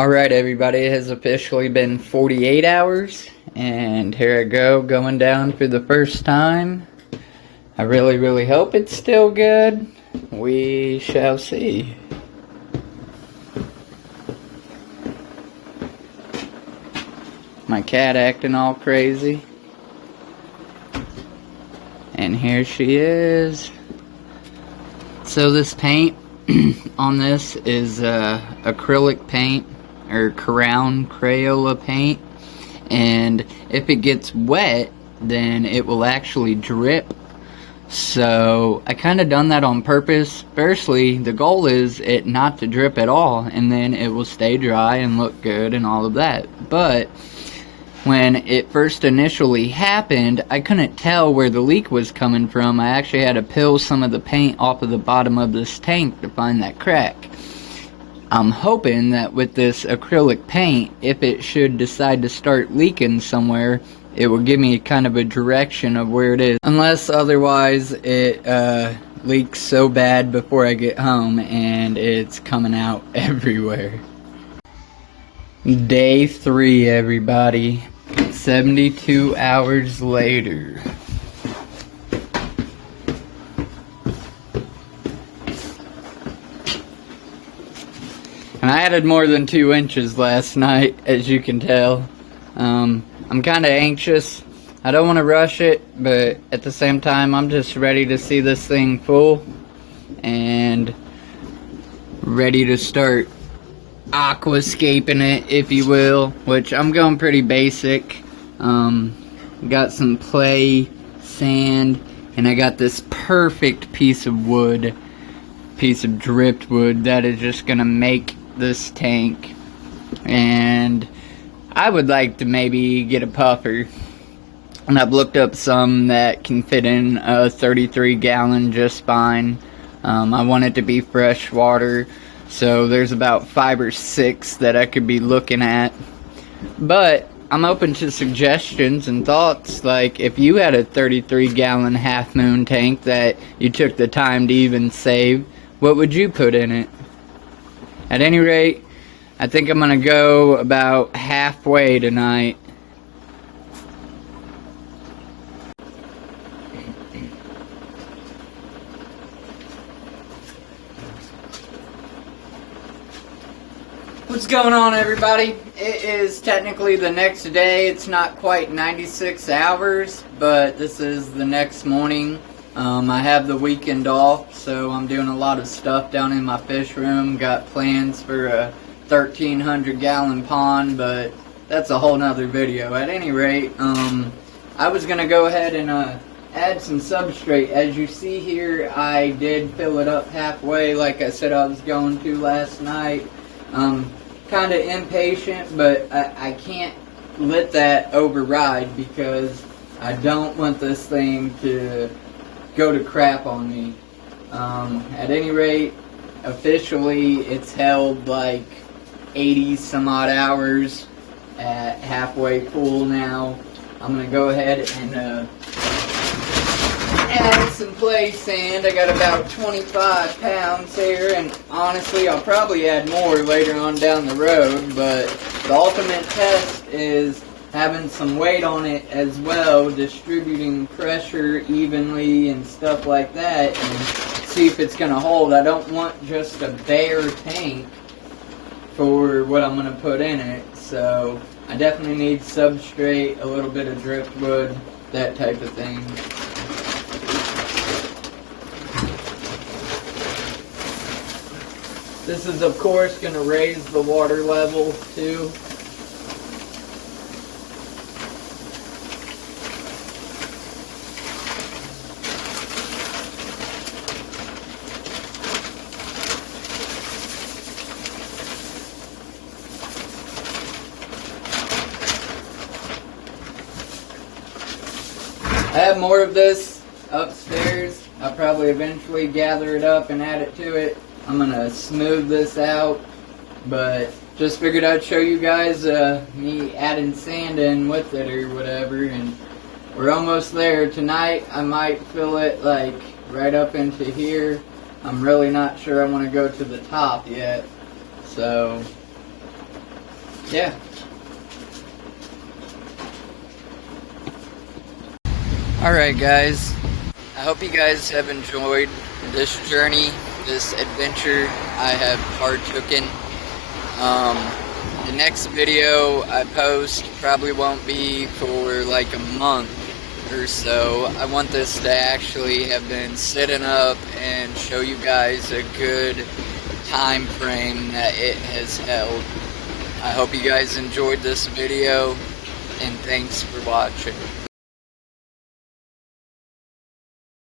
Alright everybody, it has officially been 48 hours, and here I go, going down for the first time. I really hope it's still good. We shall see. My cat acting all crazy. And here she is. So this paint on this is acrylic paint, or Crown Crayola paint, and if it gets wet then it will actually drip. So I kind of done that on purpose. Firstly, the goal is it not to drip at all, and then it will stay dry and look good and all of that. But when it first initially happened, I couldn't tell where the leak was coming from. I actually had to peel some of the paint off of the bottom of this tank to find that crack. I'm hoping that with this acrylic paint, if it should decide to start leaking somewhere, it will give me kind of a direction of where it is. Unless otherwise it leaks so bad before I get home and it's coming out everywhere. Day 3, everybody. 72 hours later. And I added more than 2 inches last night, as you can tell. I'm kind of anxious. I don't want to rush it, but at the same time, I'm just ready to see this thing full and ready to start aquascaping it, if you will, which I'm going pretty basic. Got some clay, sand, and I got this perfect piece of wood, piece of driftwood that is just gonna make this tank. And I would like to maybe get a puffer, and I've looked up some that can fit in a 33 gallon just fine. I want it to be fresh water, so there's about 5 or 6 that I could be looking at. But I'm open to suggestions and thoughts. Like, if you had a 33 gallon half moon tank that you took the time to even save, what would you put in it? At any rate, I think I'm gonna go about halfway tonight. What's going on, everybody? It is technically the next day. It's not quite 96 hours, but this is the next morning. I have the weekend off, so I'm doing a lot of stuff down in my fish room. Got plans for a 1,300 gallon pond, but that's a whole nother video. At any rate, I was going to go ahead and add some substrate. As you see here, I did fill it up halfway like I said I was going to last night. Kind of impatient, but I can't let that override because I don't want this thing to go to crap on me. At any rate, officially it's held like 80 some odd hours at halfway full now. I'm gonna go ahead and add some clay sand. I got about 25 pounds here, and honestly I'll probably add more later on down the road, but the ultimate test is having some weight on it as well, distributing pressure evenly and stuff like that, and see if it's gonna hold. I don't want just a bare tank for what I'm gonna put in it, so I definitely need substrate, a little bit of driftwood, that type of thing. This is of course going to raise the water level too. I have more of this upstairs. I'll probably eventually gather it up and add it to it. I'm gonna smooth this out, but just figured I'd show you guys me adding sand in with it or whatever, and we're almost there. Tonight I might fill it like right up into here. I'm really not sure I want to go to the top yet, so Yeah. Alright guys, I hope you guys have enjoyed this journey, this adventure I have partooken. The next video I post probably won't be for like a month or so. I want this to actually have been sitting up and show you guys a good time frame that it has held. I hope you guys enjoyed this video, and thanks for watching.